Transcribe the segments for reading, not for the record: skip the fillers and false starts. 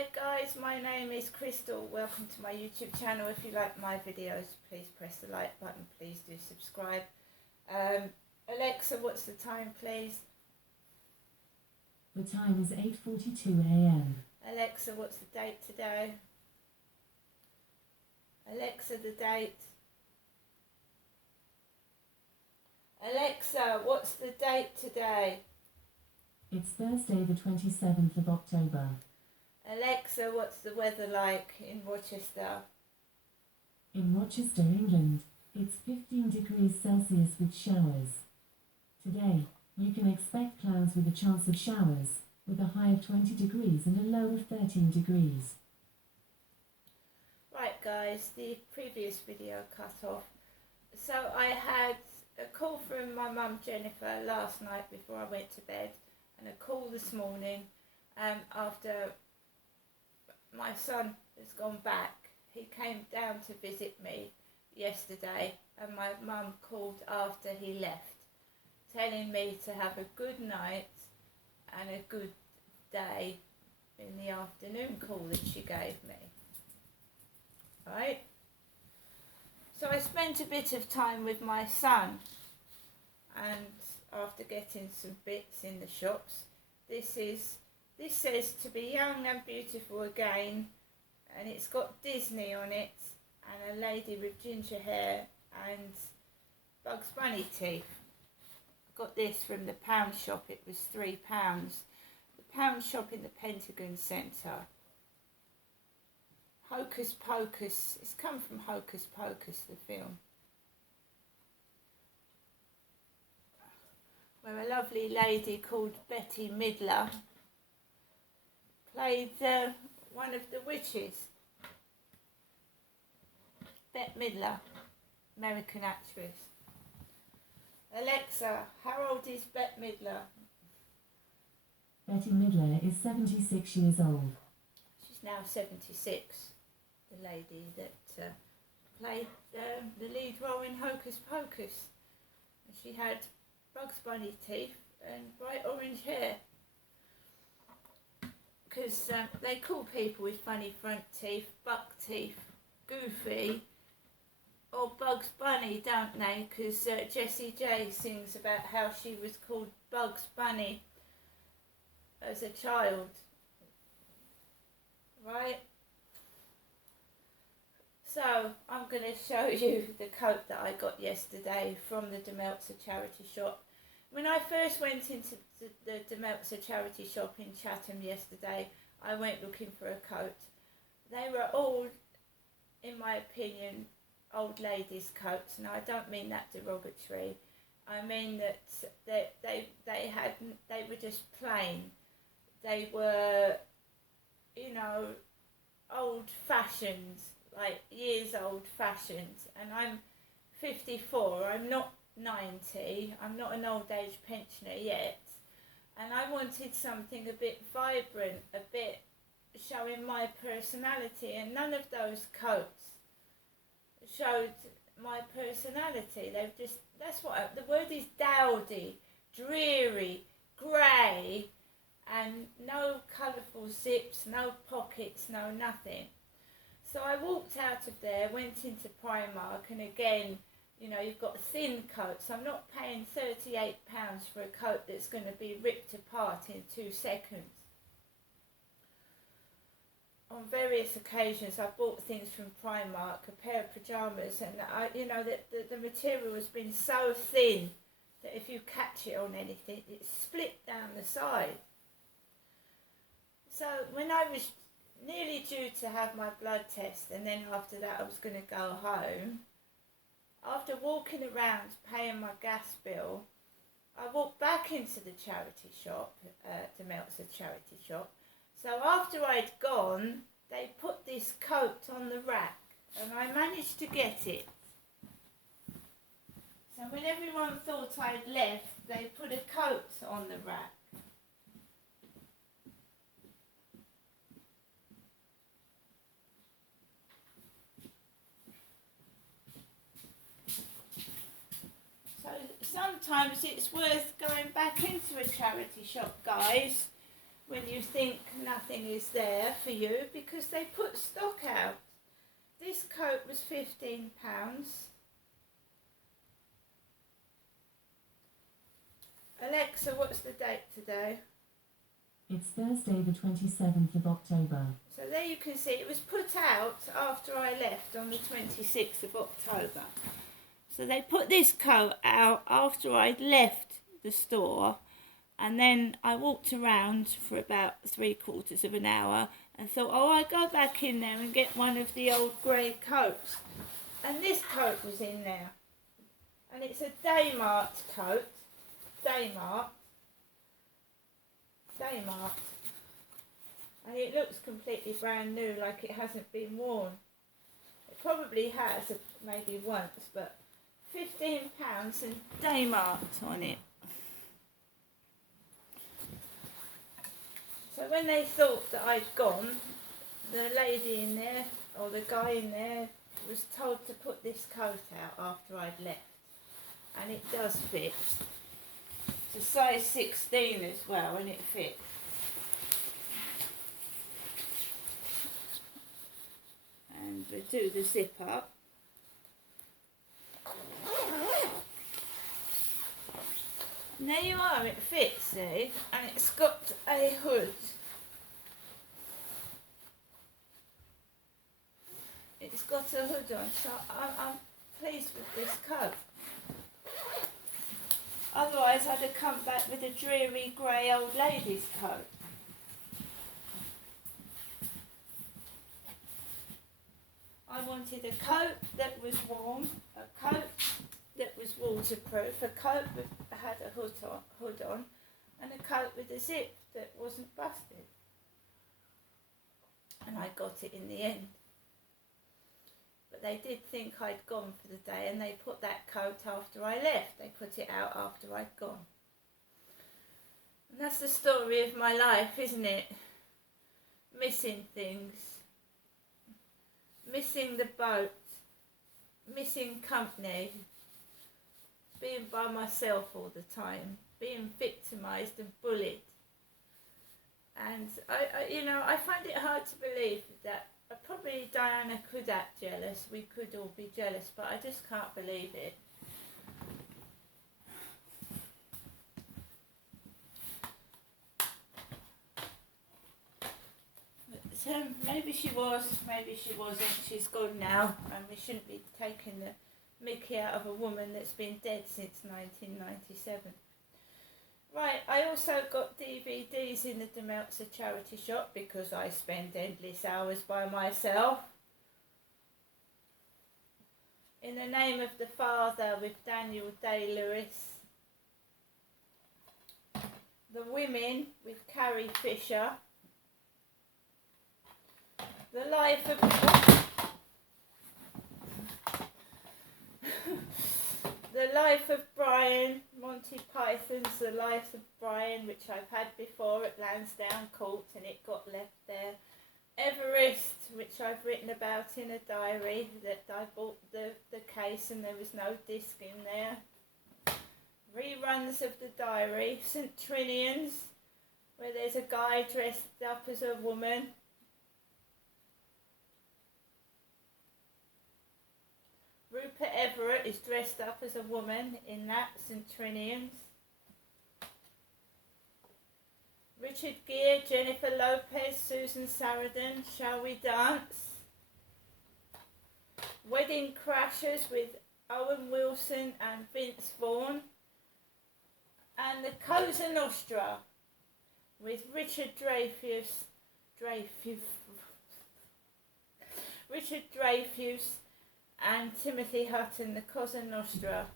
Hi guys, my name is Crystal. Welcome to my YouTube channel. If you like my videos, please press the like button. Please do subscribe. Alexa, what's the time, please? The time is 8:42 a.m. Alexa, what's the date today? Alexa, the date. Alexa, what's the date today? It's Thursday the 27th of October. Alexa, what's the weather like in Rochester? In Rochester, England, it's 15 degrees Celsius with showers. Today, you can expect clouds with a chance of showers, with a high of 20 degrees and a low of 13 degrees. Right guys, the previous video cut off. So I had a call from my mum Jennifer last night before I went to bed, and a call this morning after my son has gone back. He came down to visit me yesterday, and my mum called after he left, telling me to have a good night and a good day in the afternoon call that she gave me. Right? So I spent a bit of time with my son, and after getting some bits in the shops, this says to be young and beautiful again, and it's got Disney on it and a lady with ginger hair and Bugs Bunny teeth. I got this from the pound shop. It was £3. The pound shop in the Pentagon Centre. Hocus Pocus. It's come from Hocus Pocus, the film, where a lovely lady called Bette Midler played one of the witches. Bette Midler, American actress. Alexa, how old is Bette Midler? Bette Midler is 76 years old. She's now 76, the lady that played the lead role in Hocus Pocus. And she had Bugs Bunny teeth and bright orange hair. Because they call people with funny front teeth buck teeth, Goofy, or Bugs Bunny, don't they? Because Jessie J sings about how she was called Bugs Bunny as a child. Right? So I'm going to show you the coat that I got yesterday from the De Meltzer charity shop. When I first went into the De Meltzer charity shop in Chatham yesterday, I went looking for a coat. They were all, in my opinion, old ladies' coats. Now I don't mean that derogatory. I mean that they were just plain. They were, you know, old-fashioned, like years old-fashioned. And I'm 54. I'm not 90. I'm not an old age pensioner yet, and I wanted something a bit vibrant, a bit showing my personality, and none of those coats showed my personality. They've just, that's what the word is, dowdy, dreary, grey, and no colourful zips, no pockets, no nothing. So I walked out of there, went into Primark, and again, you know, you've got thin coats. I'm not paying £38 for a coat that's going to be ripped apart in 2 seconds. On various occasions, I've bought things from Primark, a pair of pyjamas, and you know that the material has been so thin that if you catch it on anything, it's split down the side. So when I was nearly due to have my blood test, and then after that I was going to go home, after walking around paying my gas bill, I walked back into the charity shop, De Meltzer charity shop. So after I'd gone, they put this coat on the rack, and I managed to get it. So when everyone thought I'd left, they put a coat on the rack. Sometimes it's worth going back into a charity shop, guys, when you think, no, nothing is there for you because they put stock out. This coat was £15. Alexa, what's the date today? It's Thursday the 27th of October. So there you can see it was put out after I left on the 26th of October. So they put this coat out after I'd left the store, and then I walked around for about 3/4 of an hour and thought, oh, I'll go back in there and get one of the old grey coats. And this coat was in there. And it's a Daymark coat. Daymark. And it looks completely brand new, like it hasn't been worn. It probably has, maybe once, but £15 and Daymarked on it. So when they thought that I'd gone, the lady in there, or the guy in there, was told to put this coat out after I'd left. And it does fit. It's a size 16 as well, and it fits. And we do the zip up. And there you are, it fits, see? And it's got a hood. It's got a hood on, so I'm pleased with this coat. Otherwise I'd have come back with a dreary grey old lady's coat. I wanted a coat that was warm, a coat that was waterproof, a coat that had a hood on, and a coat with a zip that wasn't busted. And I got it in the end. But they did think I'd gone for the day, and they put that coat after I left. They put it out after I'd gone. And that's the story of my life, isn't it? Missing things. Missing the boat. Missing company. Being by myself all the time. Being victimised and bullied. And I find it hard to believe that probably Diana could act jealous. We could all be jealous, but I just can't believe it. But, maybe she was, maybe she wasn't. She's gone now, and we shouldn't be taking the mickey out of a woman that's been dead since 1997. Right, I also got DVDs in the Demeltzer charity shop because I spend endless hours by myself. In the Name of the Father with Daniel Day-Lewis. The Women with Carrie Fisher. The Life of... The Life of Brian, Monty Python's The Life of Brian, which I've had before at Lansdowne Court and it got left there. Everest, which I've written about in a diary, that I bought the case and there was no disc in there. Reruns of the diary. St Trinian's, where there's a guy dressed up as a woman. Rupert Everett is dressed up as a woman in that, St Trinian's. Richard Gere, Jennifer Lopez, Susan Sarandon, Shall We Dance? Wedding Crashers with Owen Wilson and Vince Vaughn. And the Cosa Nostra with Richard Dreyfuss and Timothy Hutton, the Cosa Nostra.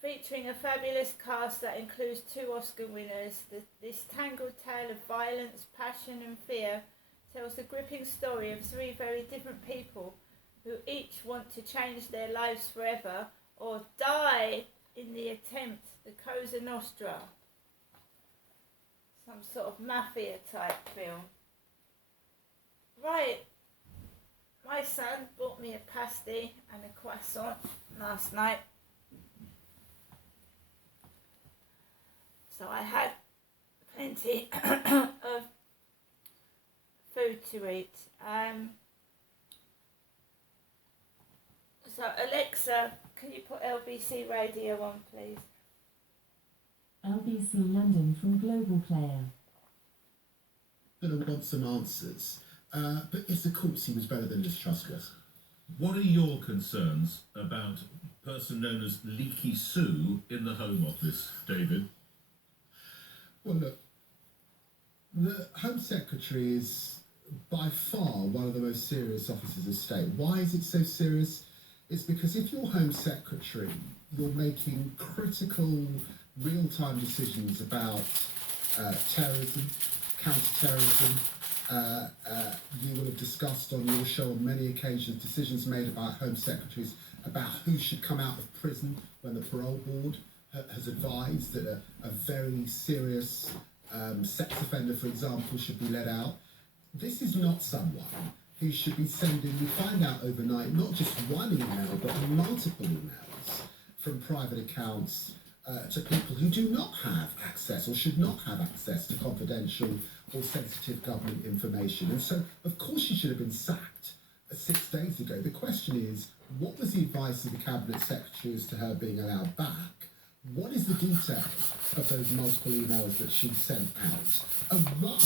Featuring a fabulous cast that includes 2 Oscar winners, this tangled tale of violence, passion and fear tells the gripping story of 3 very different people who each want to change their lives forever or die in the attempt, the Cosa Nostra. Some sort of mafia type film. Right, my son bought me a pasty and a croissant last night. So I had plenty of food to eat. So Alexa, can you put LBC radio on, please? LBC London from Global Player. Going to want some answers. But if the courts he was better than Liz Truss was. What are your concerns about a person known as Leaky Sue in the Home Office, David? Well, look, the Home Secretary is by far one of the most serious officers of state. Why is it so serious? It's because if you're Home Secretary, you're making critical, real-time decisions about terrorism, counter-terrorism. You will have discussed on your show on many occasions decisions made about Home Secretaries about who should come out of prison when the parole board has advised that a very serious sex offender, for example, should be let out. This is not someone who should be sending, we find out overnight, not just one email, but multiple emails from private accounts to people who do not have access or should not have access to confidential or sensitive government information. And so, of course, she should have been sacked 6 days ago. The question is, what was the advice of the Cabinet Secretary as to her being allowed back? What is the detail of those multiple emails that she sent out? And why,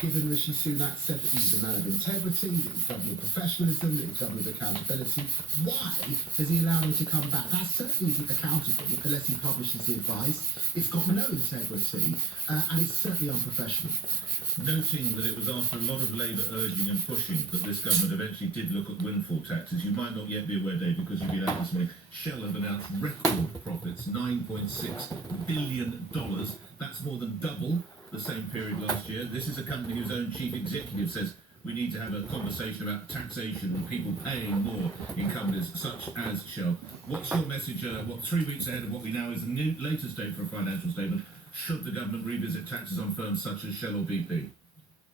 given Rishi Sunak said that he was a man of integrity, that he's government of professionalism, that he's government of accountability, why has he allowed her to come back? That certainly isn't accountable unless he publishes the advice. It's got no integrity and it's certainly unprofessional. Noting that it was after a lot of Labour urging and pushing that this government eventually did look at windfall taxes, you might not yet be aware, Dave, because you've been out this morning, Shell have announced record profits, $9.6 billion. That's more than double the same period last year. This is a company whose own chief executive says we need to have a conversation about taxation and people paying more in companies such as Shell. What's your message, 3 weeks ahead of what we know is the new latest date for a financial statement? Should the government revisit taxes on firms such as Shell or BP?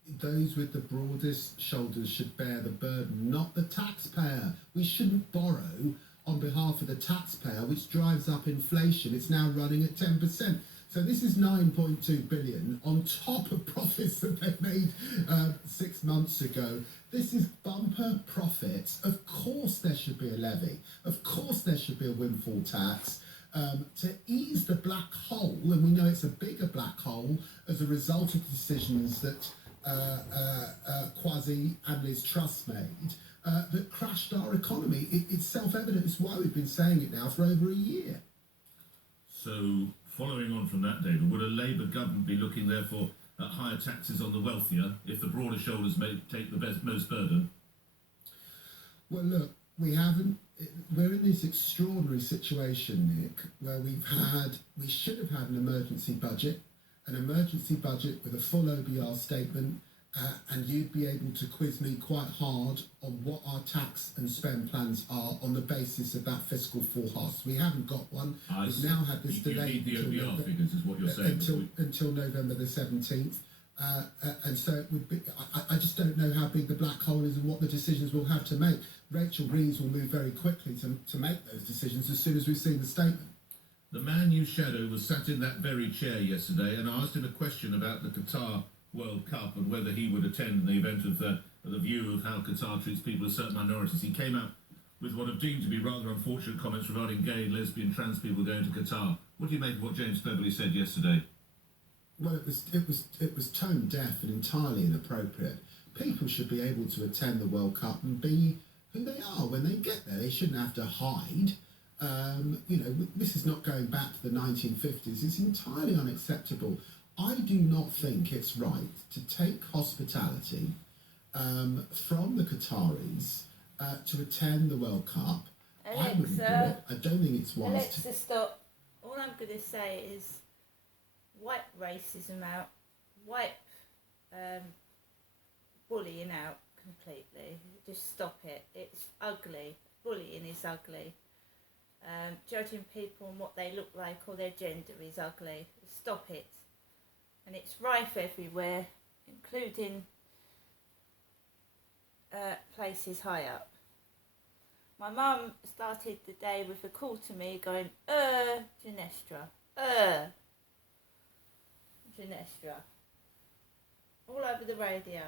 Those with the broadest shoulders should bear the burden, not the taxpayer. We shouldn't borrow on behalf of the taxpayer, which drives up inflation. It's now running at 10%. So this is 9.2 billion on top of profits that they made 6 months ago. This is bumper profits. Of course there should be a levy. Of course there should be a windfall tax. To ease the black hole, and we know it's a bigger black hole as a result of the decisions that Kwasi and Liz Truss made that crashed our economy. It's self-evident. It's why we've been saying it now for over a year. So, following on from that, David, would a Labour government be looking, therefore, at higher taxes on the wealthier if the broader shoulders may take the most burden? Well, look, we're in this extraordinary situation, Nick, where we should have had an emergency budget with a full OBR statement, and you'd be able to quiz me quite hard on what our tax and spend plans are on the basis of that fiscal forecast. We haven't got one. We've now had this delay You need the OBR figures, is what you're saying. Until November the 17th. And so it would be, I just don't know how big the black hole is and what the decisions we'll have to make. Rachel Reeves will move very quickly to make those decisions as soon as we've seen the statement. The man you shadow was sat in that very chair yesterday, and I asked him a question about the Qatar World Cup and whether he would attend in the event of the view of how Qatar treats people of certain minorities. He came out with what have deemed to be rather unfortunate comments regarding gay, lesbian, trans people going to Qatar. What do you make of what James Cleverly said yesterday? Well, it was tone deaf and entirely inappropriate. People should be able to attend the World Cup and be who they are when they get there. They shouldn't have to hide. This is not going back to the 1950s. It's entirely unacceptable. I do not think it's right to take hospitality from the Qataris to attend the World Cup. Alexa, I wouldn't do it. I don't think it's wise. Alexa, stop. All I'm going to say is wipe racism out, wipe bullying out completely. Just stop it. It's ugly. Bullying is ugly. Judging people on what they look like or their gender is ugly. Stop it. And it's rife everywhere, including places high up. My mum started the day with a call to me going, Ginestra, Genestra. All over the radio.